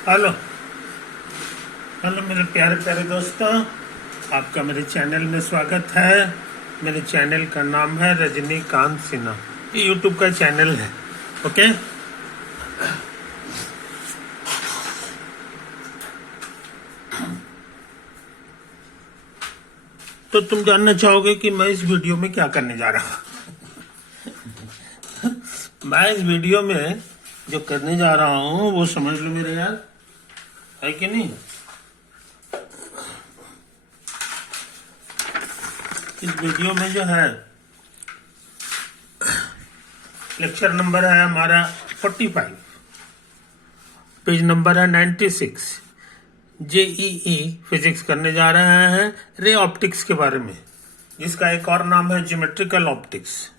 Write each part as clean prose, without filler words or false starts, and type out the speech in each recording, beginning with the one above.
Hello. Hello मेरे प्यारे प्यारे दोस्तों, आपका मेरे चैनल में स्वागत है। मेरे चैनल का नाम है रजनीकांत सिन्हा। ये यूट्यूब का चैनल है। ओके। तो तुम जानना चाहोगे कि मैं इस वीडियो में क्या करने जा रहा हूँ। मैं इस वीडियो में जो करने जा रहा हूँ वो समझ लो मेरे यार, है कि नहीं। इस वीडियो में जो है लेक्चर नंबर है हमारा 45, पेज नंबर है 96। जेईई फिजिक्स करने जा रहे हैं रे ऑप्टिक्स के बारे में, जिसका एक और नाम है ज्योमेट्रिकल ऑप्टिक्स।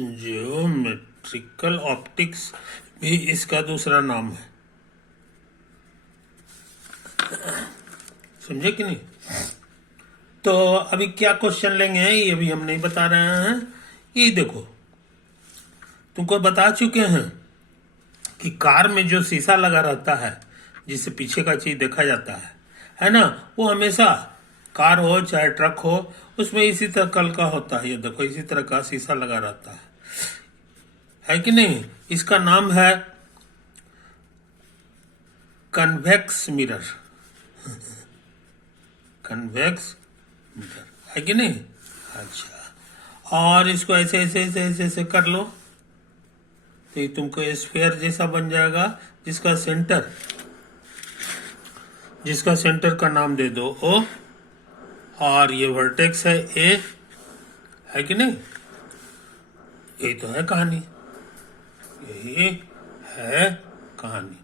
ज्योमेट्रिकल ऑप्टिक्स भी इसका दूसरा नाम है, समझे कि नहीं। तो अभी क्या क्वेश्चन लेंगे ये भी हम नहीं बता रहे हैं। ये देखो, तुमको बता चुके हैं कि कार में जो शीशा लगा रहता है जिससे पीछे का चीज देखा जाता है ना, वो हमेशा कार हो चाहे ट्रक हो उसमें इसी तरह कल का होता है। ये देखो, इसी तरह का शीशा लगा रहता है कि नहीं। इसका नाम है कन्वेक्स मिरर। कन्वेक्स मिरर है कि नहीं। अच्छा, और इसको ऐसे ऐसे ऐसे ऐसे ऐसे कर लो तो ये तुमको स्फीयर जैसा बन जाएगा, जिसका सेंटर का नाम दे दो O, और ये वर्टेक्स है A, है कि नहीं। यही तो है कहानी, यही है कहानी।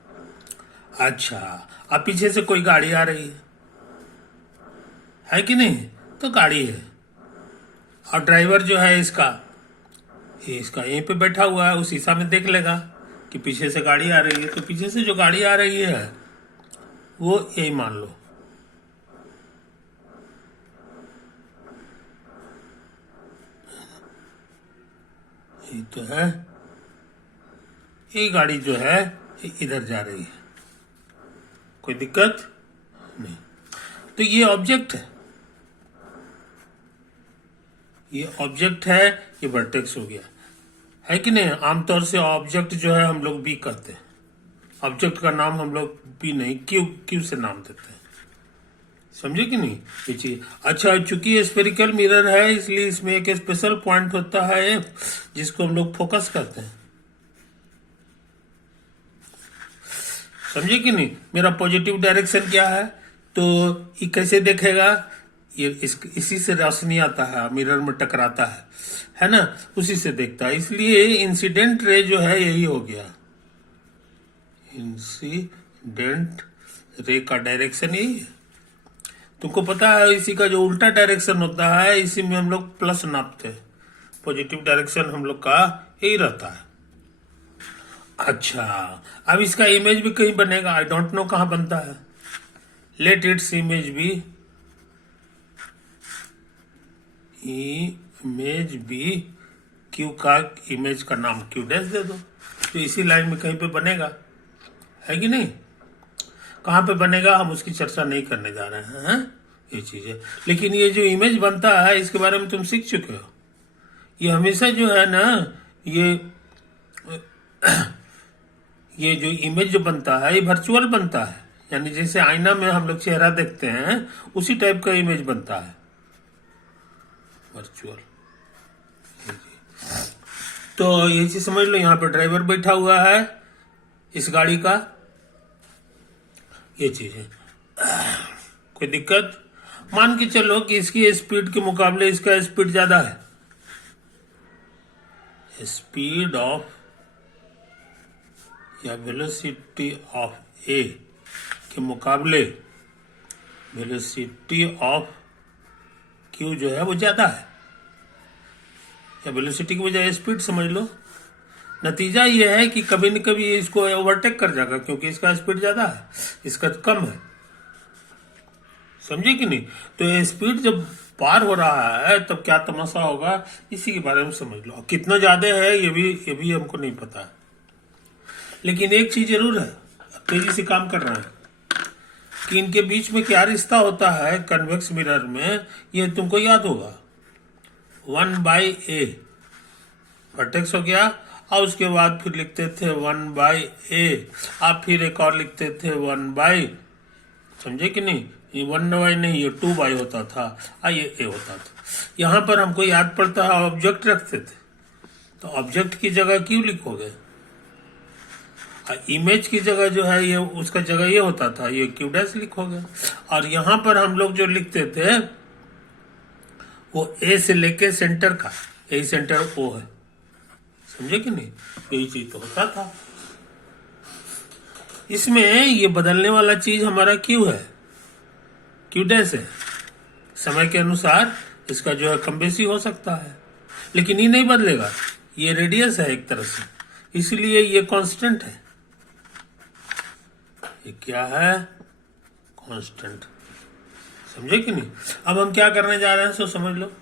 अच्छा, अब पीछे से कोई गाड़ी आ रही है कि नहीं। तो गाड़ी है और ड्राइवर जो है इसका यहीं पे बैठा हुआ है, उस शीशा में देख लेगा कि पीछे से गाड़ी आ रही है। तो पीछे से जो गाड़ी आ रही है वो यही मान लो, ये तो है, ये गाड़ी जो है इधर जा रही है, कोई दिक्कत नहीं। तो ये ऑब्जेक्ट है, ये वर्टेक्स हो गया, है कि नहीं। आमतौर से ऑब्जेक्ट जो है हम लोग बी कहते हैं। ऑब्जेक्ट का नाम हम लोग बी नहीं क्यू से नाम देते हैं, समझे कि नहीं ये चीज। अच्छा, चूंकि ये स्फेरिकल मिरर है इसलिए इसमें एक स्पेशल पॉइंट होता है जिसको हम लोग फोकस करते हैं, समझे कि नहीं। मेरा पॉजिटिव डायरेक्शन क्या है, तो ये कैसे देखेगा, ये इसी से रोशनी आता है, मिरर में टकराता है ना, उसी से देखता है। इसलिए इंसिडेंट रे जो है यही हो गया, इंसिडेंट रे का डायरेक्शन यही है। तुमको पता है इसी का जो उल्टा डायरेक्शन होता है इसी में हम लोग प्लस नापते हैं, पॉजिटिव डायरेक्शन हम लोग का यही रहता है। अच्छा, अब इसका इमेज भी कहीं बनेगा, आई डोंट नो कहां बनता है। लेट इट्स इमेज भी क्यू का इमेज का नाम क्यू डैश दे दो, तो इसी लाइन में कहीं पे बनेगा, है कि नहीं। कहां पे बनेगा हम उसकी चर्चा नहीं करने जा रहे हैं, ये चीज है। लेकिन ये जो इमेज बनता है इसके बारे में तुम सीख चुके हो। ये हमेशा जो है ना, ये जो इमेज जो बनता है ये वर्चुअल बनता है, यानी जैसे आईना में हम लोग चेहरा देखते हैं उसी टाइप का इमेज बनता है, वर्चुअल। तो ये चीज समझ लो, यहाँ पे ड्राइवर बैठा हुआ है इस गाड़ी का, ये चीज है। कोई दिक्कत, मान के चलो कि इसकी स्पीड के मुकाबले इसका स्पीड ज्यादा है, स्पीड ऑफ या वेलोसिटी ऑफ ए के मुकाबले वेलोसिटी ऑफ क्यू जो है वो ज्यादा है, या वेलोसिटी की बजाय स्पीड समझ लो। नतीजा ये है कि कभी न कभी इसको ओवरटेक कर जाएगा क्योंकि इसका स्पीड ज्यादा है, इसका कम है, समझे कि नहीं। तो ये स्पीड जब पार हो रहा है तब क्या तमाशा होगा इसी के बारे में समझ लो। कितना ज्यादा है ये भी हमको नहीं पता है। लेकिन एक चीज जरूर है, तेजी से काम कर रहा है, कि इनके बीच में क्या रिश्ता होता है कन्वेक्स मिरर में, ये तुमको याद होगा। 1/a वर्टेक्स हो गया, और उसके बाद फिर लिखते थे 1/a, आप फिर एक और लिखते थे 1/, समझे कि नहीं, ये 1/, नहीं ये 2/, होता था, ये a होता था। यहां पर हमको याद पड़ता है ऑब्जेक्ट रखते थे, तो ऑब्जेक्ट की जगह क्यों लिखोगे, इमेज की जगह जो है ये उसका जगह ये होता था, ये क्यू डैश लिखोगे। और यहां पर हम लोग जो लिखते थे वो ए से लेके सेंटर का, यही सेंटर ओ है, समझे कि नहीं, यही चीज तो होता था। इसमें ये बदलने वाला चीज हमारा क्यू है, क्यू डैश है। समय के अनुसार इसका जो है कम बेसी हो सकता है, लेकिन ये नहीं बदलेगा, ये रेडियस है एक तरह से, इसलिए ये कांस्टेंट है। ये क्या है, कांस्टेंट, समझे कि नहीं। अब हम क्या करने जा रहे हैं सो समझ लो।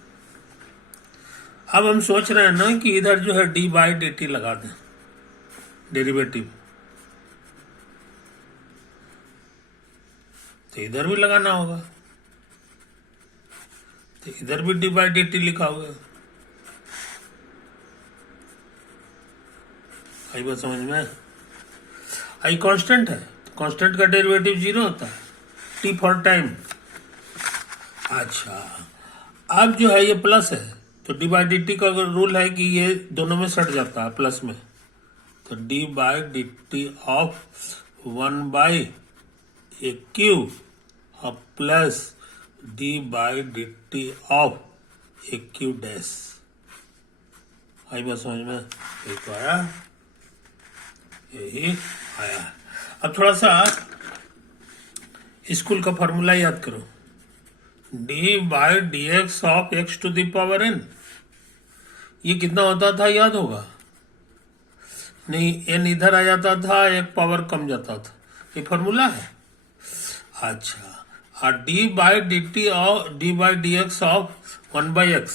अब हम सोच रहे हैं ना कि इधर जो है d/dt लगा दें, डेरिवेटिव, तो इधर भी लगाना होगा, तो इधर भी d/dt लिखा होगा। आई बात समझ में, आई कांस्टेंट है, कांस्टेंट का डेरिवेटिव 0 होता है, t फॉर टाइम। अच्छा, अब जो है ये प्लस है, तो d/dt का रूल है कि ये दोनों में सट जाता है प्लस में, तो d/dt ऑफ 1/aq और plus d/dt of aq dash. आई बात समझ में, यही तो आया, यही आया। अब थोड़ा सा स्कूल का फॉर्मूला याद करो, d/dx of x to the power n, ये कितना होता था याद होगा, नहीं n इधर आ जाता था, एक पावर कम जाता था, ये फॉर्मूला है। अच्छा, और d/dx ऑफ 1/x,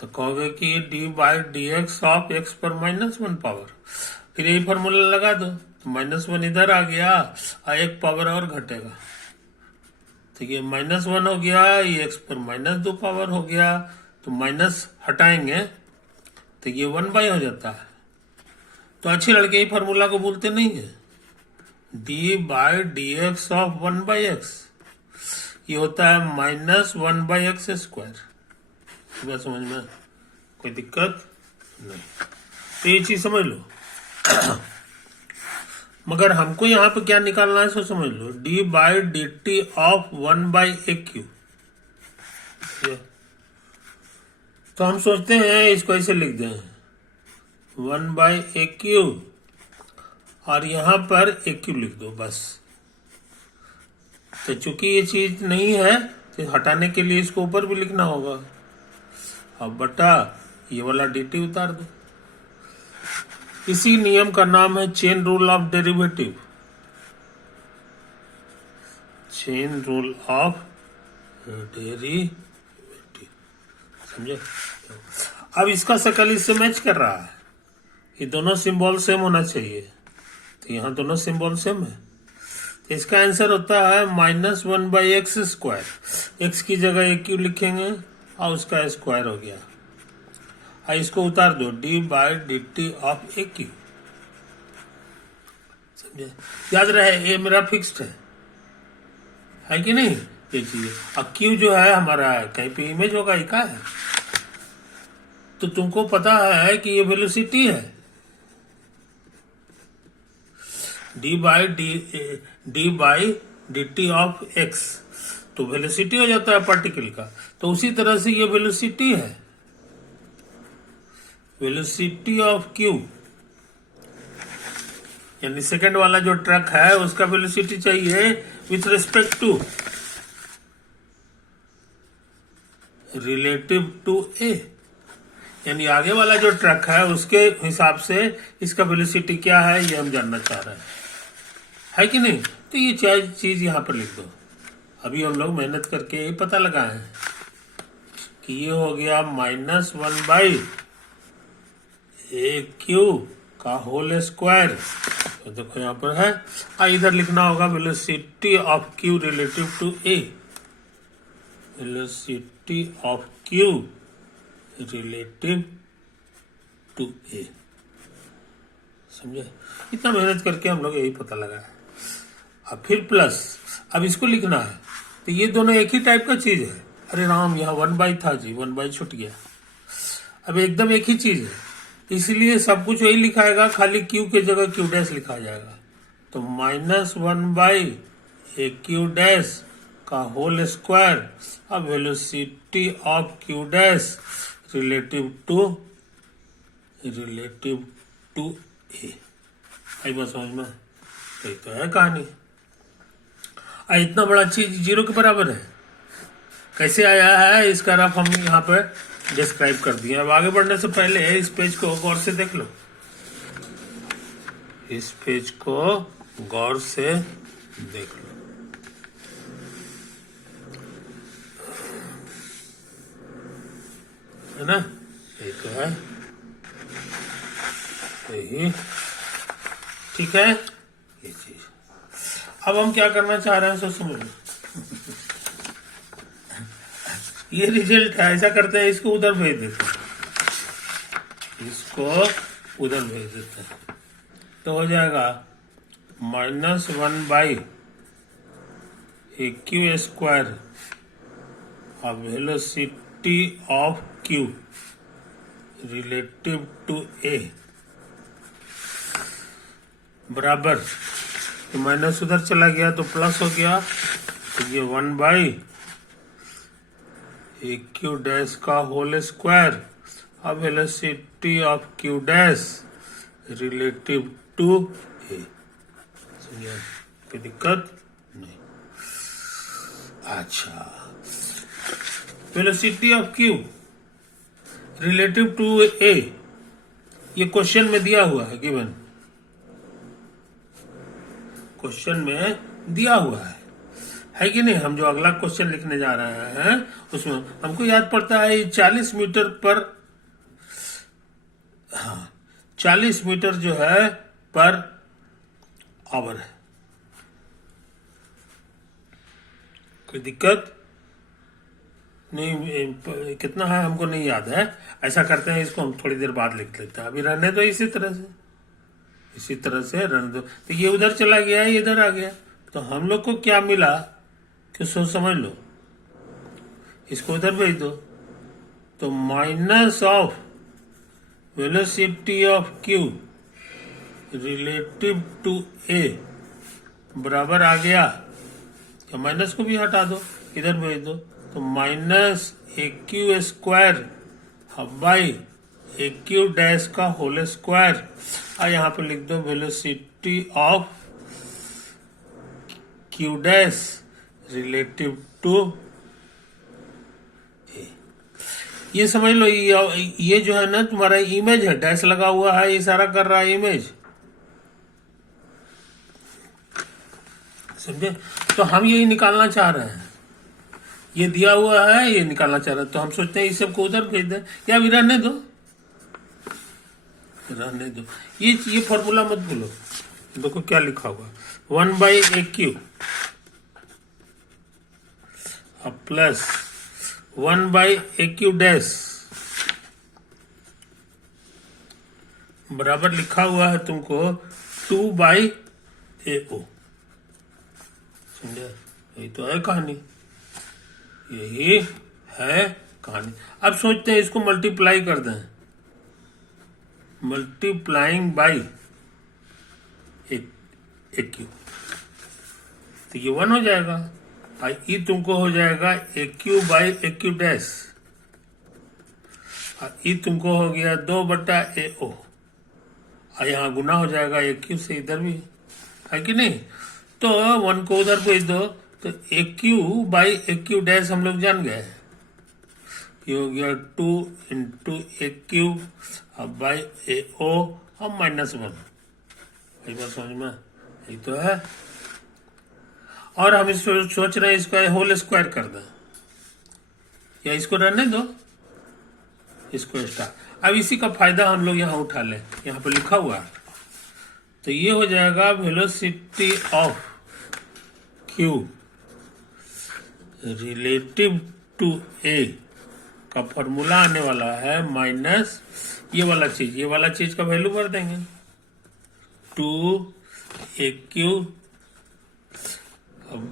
तो कहोगे कि d/dx ऑफ x पर -1 पावर, फिर यही फॉर्मूला लगा दो, तो -1 इधर आ गया और एक पावर और घटेगा, तो ये -1 हो गया, ये x पर -2 पावर हो गया, तो माइनस हटाएंगे तो ये 1/, हो जाता है। तो अच्छे लड़के ही फॉर्मूला को भूलते नहीं है, d/dx ऑफ 1/x, ये होता है -1/x²। बस समझ में, कोई दिक्कत नहीं, तो ये चीज समझ लो। मगर हमको यहाँ पे क्या निकालना है सो समझ लो, d/dt ऑफ 1/aq। तो हम सोचते हैं इसको ऐसे लिख दें 1/aq, और यहां पर aq लिख दो बस। तो चूंकि ये चीज नहीं है तो हटाने के लिए इसको ऊपर भी लिखना होगा, अब बटा ये वाला dt उतार दो। इसी नियम का नाम है chain rule of derivative, chain rule of derivative, समझे। अब इसका शकल इससे मैच कर रहा है, ये दोनों सिंबल सेम होना चाहिए, तो यहाँ दोनों सिंबल सेम है, तो इसका आंसर होता है -1/x²। x की जगह aq लिखेंगे और उसका स्क्वायर हो गया, और इसको उतार दो d/dt ऑफ aq, समझे। याद रहे a मेरा फिक्स्ड है कि नहीं, ये चीज। और q जो है हमारा कहीं पे इमेज होगा, ये क्या है, तो तुमको पता है कि ये वेलोसिटी है, d/dt ऑफ x, तो वेलोसिटी हो जाता है पार्टिकल का, तो उसी तरह से ये वेलोसिटी है, वेलोसिटी ऑफ q, यानी सेकंड वाला जो ट्रक है उसका वेलोसिटी चाहिए with respect to, relative to a, यानी आगे वाला जो ट्रक है उसके हिसाब से इसका वेलोसिटी क्या है ये हम जानना चाह रहे है कि नहीं। तो ये चीज यहां पर लिख दो। अभी हम लोग मेहनत करके यही पता लगाए हैं कि ये हो गया -1/aq का होल स्क्वायर। तो देखो यहाँ पर है, इधर लिखना होगा velocity of Q relative to A, velocity of Q relative to A. समझे? इतना मेहनत करके हम लोग यही पता लगा है। अब फिर प्लस, अब इसको लिखना है, तो ये दोनों एक ही टाइप का चीज है। अरे राम, यहाँ 1/, था जी, 1/, छूट गया। अब एकदम एक ही चीज है, इसलिए सब कुछ वही लिखाएगा, खाली क्यू के जगह क्यू डैश लिखा जाएगा। तो -1/AQ' का होल स्क्वायर। अब velocity of Q dash relative to A. आई बात समझ में? तो है कहानी। इतना बड़ा चीज 0 के बराबर है, कैसे आया है इसका रफ हम यहाँ पर डिस्क्राइब कर दिए। अब आगे बढ़ने से पहले इस पेज को गौर से देख लो, इस पेज को गौर से देख लो। है ना? यही तो है, यही ठीक है ये चीज। अब हम क्या करना चाह रहे हैं सो समझ लो। ये रिजल्ट है, ऐसा करते हैं, इसको उधर भेज देते हैं, इसको उधर भेज देते हैं, तो हो जाएगा -1/AQ² of velocity of Q relative to A बराबर, तो माइनस उधर चला गया तो प्लस हो गया, तो ये 1/AQ' का होल स्क्वायर। अब velocity of Q dash relative to A. समझिए? कोई दिक्कत नहीं। अच्छा, velocity of Q relative to A, ये क्वेश्चन में दिया हुआ है, गिवन क्वेश्चन में दिया हुआ है कि नहीं? हम जो अगला क्वेश्चन लिखने जा रहे हैं उसमें हमको याद पड़ता है 40 मीटर पर, हाँ 40 मीटर जो है पर आवर है। कोई दिक्कत नहीं? कितना है हमको नहीं याद है। ऐसा करते हैं, इसको हम थोड़ी देर बाद लिख लेते हैं, अभी रहने दो इसी तरह से रहने दो। तो ये उधर चला गया, ये इधर आ गया, तो हम लोग को क्या मिला कि सोच समझ लो, इसको उधर भेज दो, तो minus of velocity of Q relative to A बराबर आ गया, या माइनस को भी हटा दो, इधर भेज दो, तो -AQ² बाई AQ' का होल स्क्वायर। यहाँ पे लिख दो velocity of Q dash relative to A. ये समझ लो, ये जो है ना तुम्हारा इमेज है, डैश लगा हुआ है, इशारा कर रहा है इमेज। समझे? तो हम यही निकालना चाह रहे हैं, ये दिया हुआ है, ये निकालना चाह रहे हैं, तो हम सोचते हैं इस सबको उधर भेज दें, या अभी रहने दो। ये फॉर्मूला मत भूलो, देखो क्या लिखा हुआ, 1/AQ प्लस 1/AQ' बराबर लिखा हुआ है तुमको 2/AO। समझे? यही तो है कहानी, यही है कहानी। अब सोचते हैं इसको मल्टीप्लाई कर दें, मल्टीप्लाइंग बाई AQ, तो ये 1 हो जाएगा, और ये तुमको हो जाएगा AQ/AQ', और ये तुमको हो गया 2/AO, और यहाँ गुना हो जाएगा AQ से, इधर भी है कि नहीं? तो 1 को उधर भेज दो, तो AQ/AQ' हम लोग जान गए, ये हो गया 2 × AQ बाई AO और -1। एक बार समझ में? यही तो है। और हम इसको सोच रहे हैं इसका होल स्क्वायर कर दें, या इसको रहने दो, इसको स्टार। अब इसी का फायदा हम लोग यहाँ उठा लें, यहाँ पे लिखा हुआ है, तो ये हो जाएगा velocity of Q relative to A का फॉर्मूला आने वाला है माइनस ये वाला चीज का वैल्यू भर देंगे 2AQ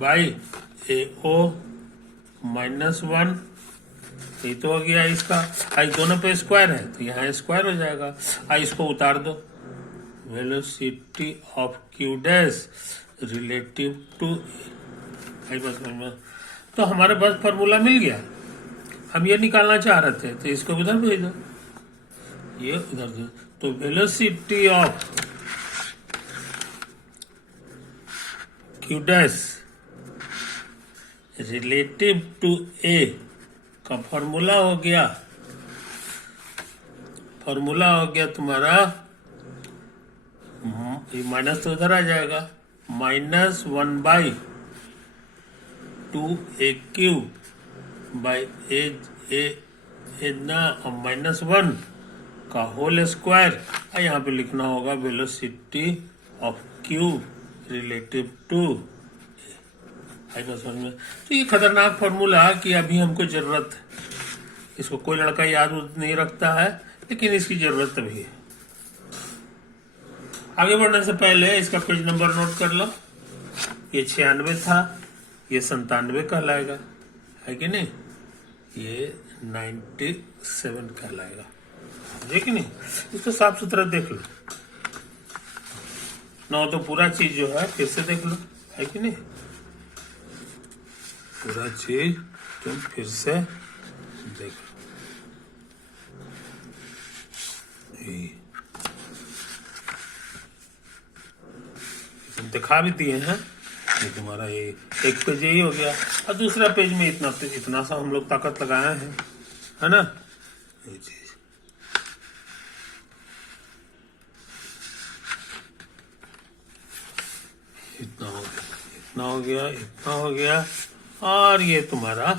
बाई AO -1, ये तो हो गया इसका। आई दोनों पे स्क्वायर है तो यहाँ स्क्वायर हो जाएगा। आई इसको उतार दो, velocity of Q dash relative to I bus में, तो हमारे पास फॉर्मूला मिल गया। हम ये निकालना चाह रहे थे तो इसको उधर भेज दो, ये उधर दो, तो velocity of Q dash relative to A का फॉर्मूला हो गया तुम्हारा, ये माइनस तो उधर आ जाएगा, -1/2 AQ बाई ए ना -1 का होल स्क्वायर। यहाँ पे लिखना होगा velocity of Q relative to I bus में। तो ये खतरनाक फॉर्मूला कि अभी हमको जरूरत, इसको कोई लड़का याद नहीं रखता है, लेकिन इसकी जरूरत अभी है। आगे बढ़ने से पहले इसका पेज नंबर नोट कर लो। ये 96 था, ये 97 कहलाएगा, है कि नहीं, ये 97 कहलाएगा, है कि नहीं। इसको साफ सुथरा देख लो ना, तो पूरा चीज जो है फिर से देख लो, है कि नहीं, पूरा चीज तुम फिर से देख लो। तुम दिखा भी दिए हैं, ये तुम्हारा ये एक पेज यही हो गया, और दूसरा पेज में इतना सा हम लोग ताकत लगाए हैं, है ना, ये चीज इतना हो गया, और ये तुम्हारा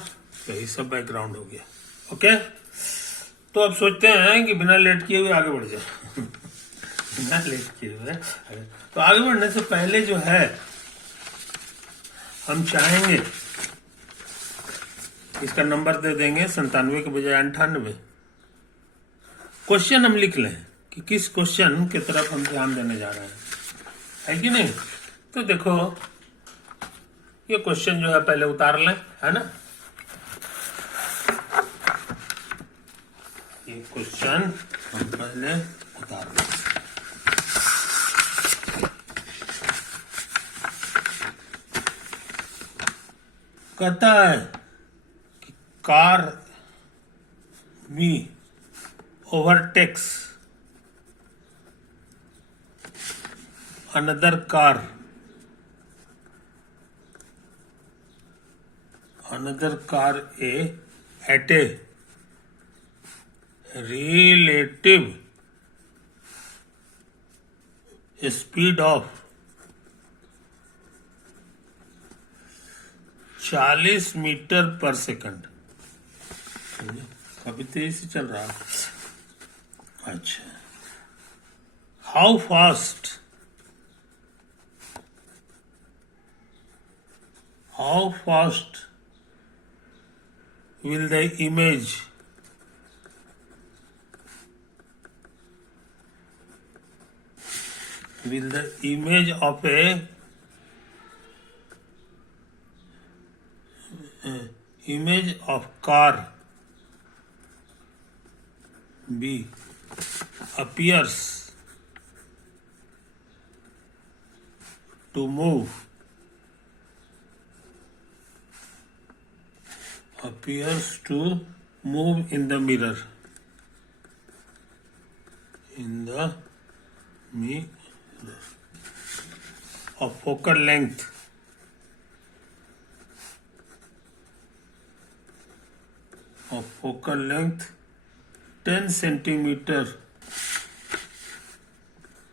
यही सब बैकग्राउंड हो गया। ओके, तो अब सोचते हैं कि बिना लेट किए हुए आगे बढ़ जाए। बिना लेट किए हुए तो आगे बढ़ने से पहले जो है हम चाहेंगे इसका नंबर दे देंगे 97 के बजाय 98। क्वेश्चन हम लिख लें कि किस क्वेश्चन की तरफ हम ध्यान देने जा रहे हैं, है कि नहीं। तो देखो ये क्वेश्चन जो है पहले उतार लें, है ना, ये क्वेश्चन हम पहले उतार लें। कहता है कि car B overtakes another car A at a relative speed of 40 metre per second. काफी तेजी से चल रहा है। अच्छा, how fast will the image of a image of car B appears to move in the mirror of focal length 10 centimeter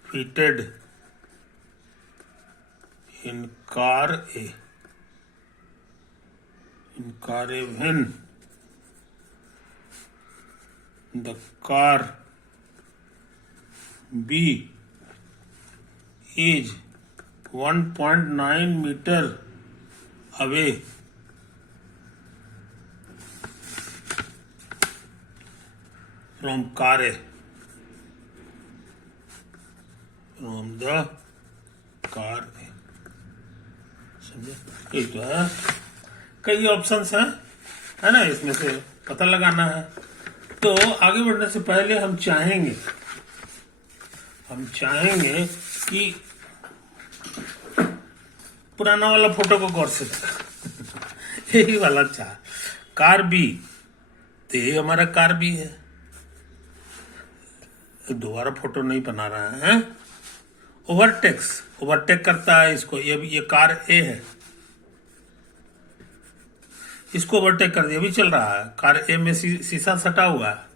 fitted in car A when the car B is 1.9 meter away from car A. From the car A. समझे? ये तो है, कई options हैं, है ना, इसमें से पता लगाना है। तो आगे बढ़ने से पहले हम चाहेंगे कि पुराना वाला फोटो को गौर से देखा यही वाला चाह, कार बी, तो ये हमारा कार बी है, दोबारा फोटो नहीं बना रहा है। ओवरटेक करता है इसको, ये कार ए है, इसको ओवरटेक कर दिया, अभी चल रहा है, कार ए में शीशा सटा हुआ है,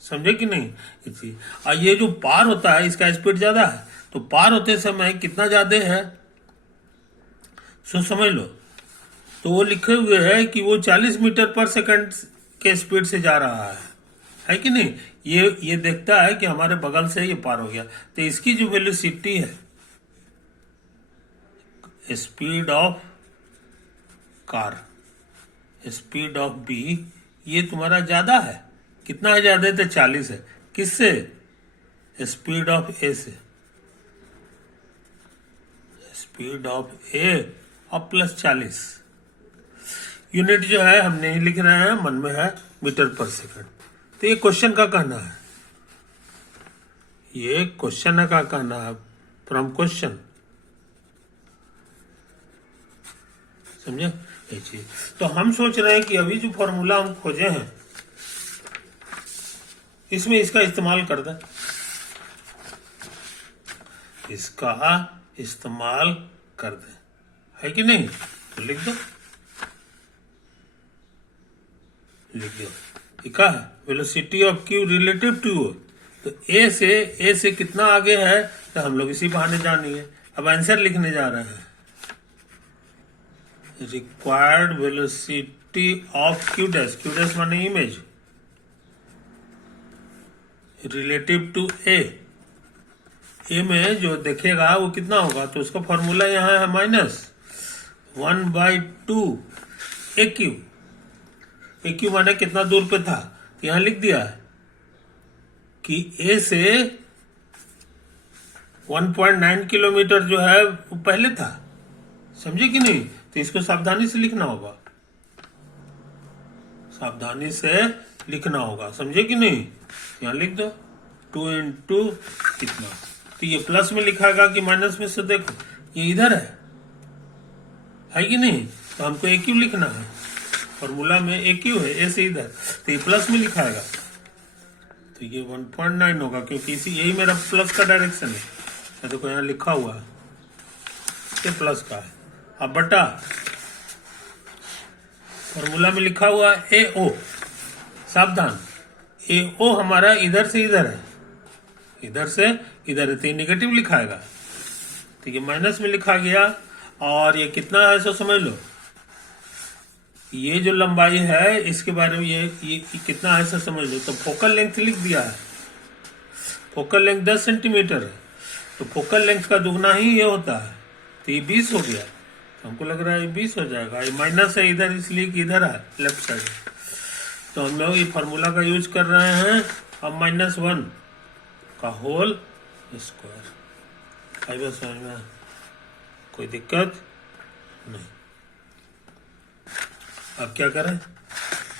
समझे कि नहीं। और ये जो पार होता है इसका स्पीड ज्यादा है, तो पार होते समय कितना ज्यादा है सो समझ लो। तो वो लिखे हुए है कि वो 40 मीटर पर सेकंड के स्पीड से जा रहा है कि नहीं। ये देखता है कि हमारे बगल से ये पार हो गया, तो इसकी जो वेलोसिटी है, speed of car, speed of B, ये तुम्हारा ज्यादा है, कितना है ज्यादा है, तो 40 है, किससे, स्पीड ऑफ ए से, स्पीड ऑफ ए और प्लस 40। यूनिट जो है हम नहीं लिख रहे हैं, मन में है मीटर पर सेकंड। तो ये क्वेश्चन का कहना है, ये क्वेश्चन का कहना है, फ्रॉम क्वेश्चन, समझे ये चीज। तो हम सोच रहे हैं कि अभी जो फॉर्मूला हम खोजे हैं इसमें इसका इस्तेमाल कर दें, इसका इस्तेमाल कर दें, है कि नहीं। तो लिख दो, ठीक है, velocity of Q relative to, तो ए से कितना आगे है, तो हम लोग इसी बहाने जानिए। अब आंसर लिखने जा रहे हैं, required velocity of Q dash माने इमेज, रिलेटिव टू ए में जो देखेगा वो कितना होगा, तो उसका फॉर्मूला यहाँ है -1/2 ए क्यू माने कितना दूर पे था, यहां लिख दिया है कि ए से 1.9 किलोमीटर जो है वो पहले था, समझे कि नहीं। तो इसको सावधानी से लिखना होगा, सावधानी से लिखना होगा, समझे कि नहीं। यहां लिख दो 2 × कितना, तो ये प्लस में लिखाएगा कि माइनस में से, देखो ये इधर है कि नहीं, तो हमको ए क्यू लिखना है, फॉर्मूला में ए क्यू है, ए से इधर, तो ये प्लस में लिखाएगा, तो ये 1.9 होगा, क्योंकि यही मेरा प्लस का डायरेक्शन है। देखो यहाँ लिखा हुआ है ये प्लस का है। अब बटा फॉर्मूला में लिखा हुआ है ए ओ, सावधान, ए ओ हमारा इधर से इधर है, इधर से इधर है, तो ये निगेटिव लिखाएगा, तो ये माइनस में लिखा गया। और ये कितना है सो समझ लो, ये जो लंबाई है इसके बारे में ये कितना है सो समझ लो। तो फोकल लेंथ लिख दिया है, फोकल लेंथ 10 सेंटीमीटर है, तो फोकल लेंथ का दुगना ही ये होता है, तो ये 20 हो गया, तो हमको लग रहा है ये 20 हो जाएगा। ये माइनस है इधर, इसलिए कि इधर है लेफ्ट साइड, तो हम लोग ये फार्मूला का यूज कर रहे हैं। अब -1 का होल स्क्वायर, बस समझ में, कोई दिक्कत नहीं। अब क्या करें,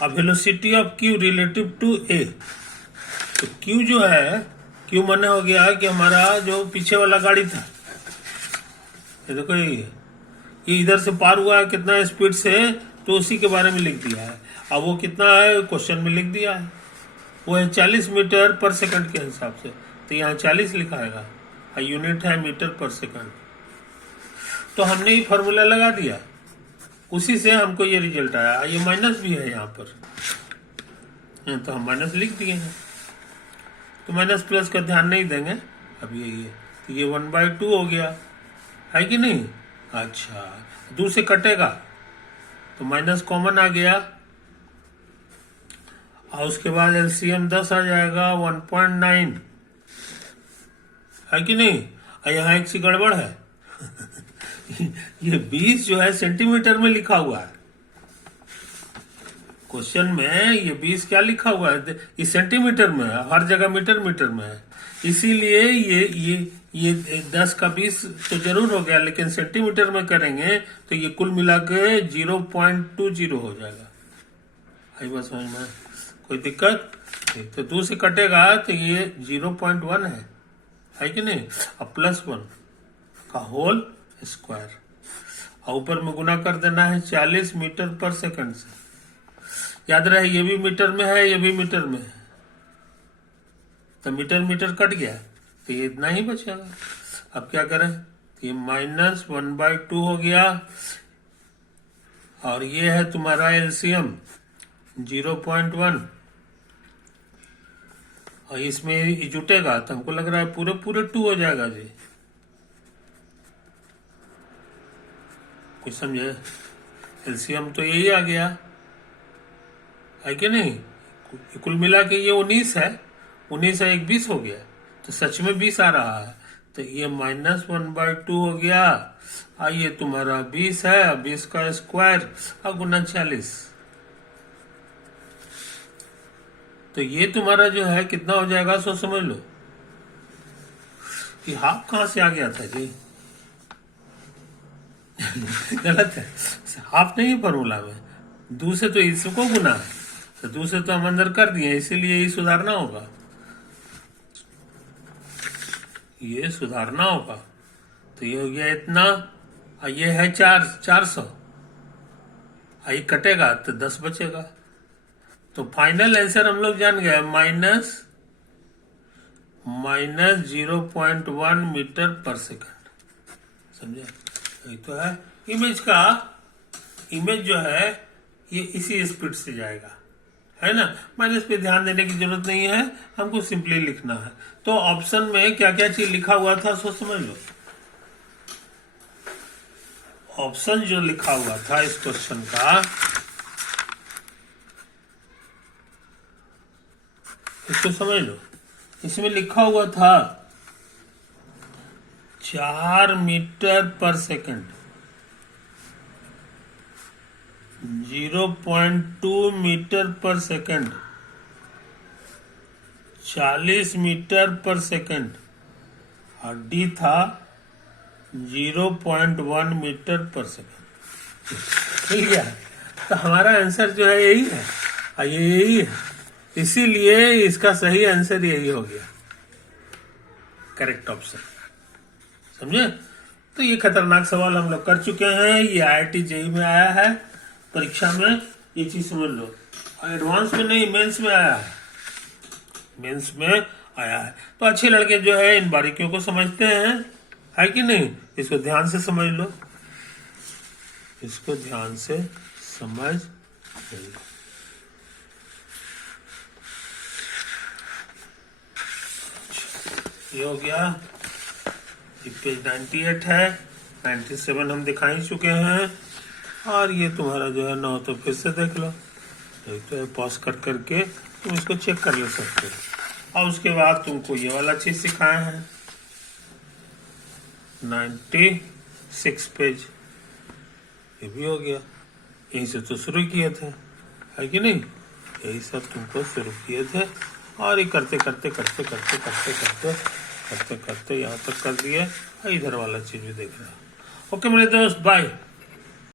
अब velocity of Q relative to A, तो क्यू जो है, क्यू माने हो गया कि हमारा जो पीछे वाला गाड़ी था, ये देखो ये इधर से पार हुआ है कितना स्पीड से, तो उसी के बारे में लिख दिया है। अब वो कितना है क्वेश्चन में लिख दिया है, वो है 40 मीटर पर सेकंड के हिसाब से, तो यहाँ 40 लिखाएगा, यूनिट है मीटर पर सेकंड। तो हमने ये फॉर्मूला लगा दिया, उसी से हमको ये रिजल्ट आया। ये माइनस भी है यहाँ पर, तो हम माइनस लिख दिए हैं, तो माइनस प्लस का ध्यान नहीं देंगे। अब ये तो ये 1/2 हो गया, है कि नहीं। अच्छा, 2 से कटेगा तो माइनस कॉमन आ गया, और उसके बाद एलसीएम 10 आ जाएगा, 1.9 है कि नहीं। और यहाँ एक सी गड़बड़ है ये 20 जो है सेंटीमीटर में लिखा हुआ है क्वेश्चन में। ये 20 क्या लिखा हुआ है, ये सेंटीमीटर में है, हर जगह मीटर मीटर में है। इसीलिए ये 10 का 20 तो जरूर हो गया, लेकिन सेंटीमीटर में करेंगे तो ये कुल मिला के 0.20 हो जाएगा। आई बात समझ में, कोई दिक्कत नहीं। तो 2 से कटेगा तो ये 0.1 है कि नहीं। अब +1 का होल स्क्वायर, और ऊपर में गुना कर देना है 40 मीटर पर सेकंड से। याद रहे ये भी मीटर में है, ये भी मीटर में है, तो मीटर मीटर कट गया तो ये इतना ही बचेगा। अब क्या करें, ये -1/2 हो गया, और ये है तुम्हारा एलसीएम 0.1, और इसमें जुटेगा तो हमको लग रहा है पूरे पूरे 2 हो जाएगा जी। कुछ समझे, एलसीएम तो यही आ गया है कि नहीं। कुल मिला के ये 19 है, 19 है 20 हो गया, तो सच में 20 आ रहा है। तो ये -1/2 हो गया, और ये तुम्हारा 20 है, 20 का स्क्वायर और गुना 40, तो ये तुम्हारा जो है कितना हो जाएगा, सो समझ लो। कि हाफ कहां से आ गया था जी गलत है, हाफ नहीं फॉर्मूला में, 2 से तो इसको गुना है, तो 2 से तो हम अंदर कर दिए, इसीलिए ये सुधारना होगा, ये सुधारना होगा। तो ये हो गया इतना, और ये है 400, ये कटेगा तो 10 बचेगा। तो फाइनल आंसर हम लोग जान गए, -0.1 मीटर पर सेकंड। समझे, यही तो है। इमेज जो है ये इसी स्पीड से जाएगा, है ना। माइनस पे ध्यान देने की जरूरत नहीं है, हमको सिंपली लिखना है। तो ऑप्शन में क्या क्या चीज लिखा हुआ था सो समझ लो। ऑप्शन जो लिखा हुआ था इस क्वेश्चन का, इसको समझ लो। इसमें लिखा हुआ था 4 metre per second, 0.2 metre per second, 40 metre per second, और डी था 0.1 मीटर पर सेकंड। ठीक है, तो हमारा आंसर जो है यही है, यही है, इसीलिए इसका सही आंसर यही हो गया, करेक्ट ऑप्शन। समझे। तो ये खतरनाक सवाल हम लोग कर चुके हैं, ये IIT JEE में आया है परीक्षा में, ये चीज समझ लो। एडवांस में नहीं, मेंस में आया है, मेंस में आया है। तो अच्छे लड़के जो है इन बारीकियों को समझते हैं, है कि नहीं। इसको ध्यान से समझ लो, इसको ध्यान से समझ लो। ये हो गया, पेज 98 है, 97 हम दिखा ही चुके हैं, और ये तुम्हारा जो है 9 तो फिर से देख लो, तो पॉज कर करके तुम इसको चेक कर ले सकते हो। और उसके बाद तुमको ये वाला चीज सिखाए हैं 96 पेज, ये भी हो गया। यहीं से तो शुरू किए थे, है कि नहीं, यही सब तुमको शुरू किए थे, और ये करते करते करते करते करते करते करते करते यहाँ तक कर दिए, इधर वाला चीज भी देख रहा है। ओके मेरे दोस्त, बाय।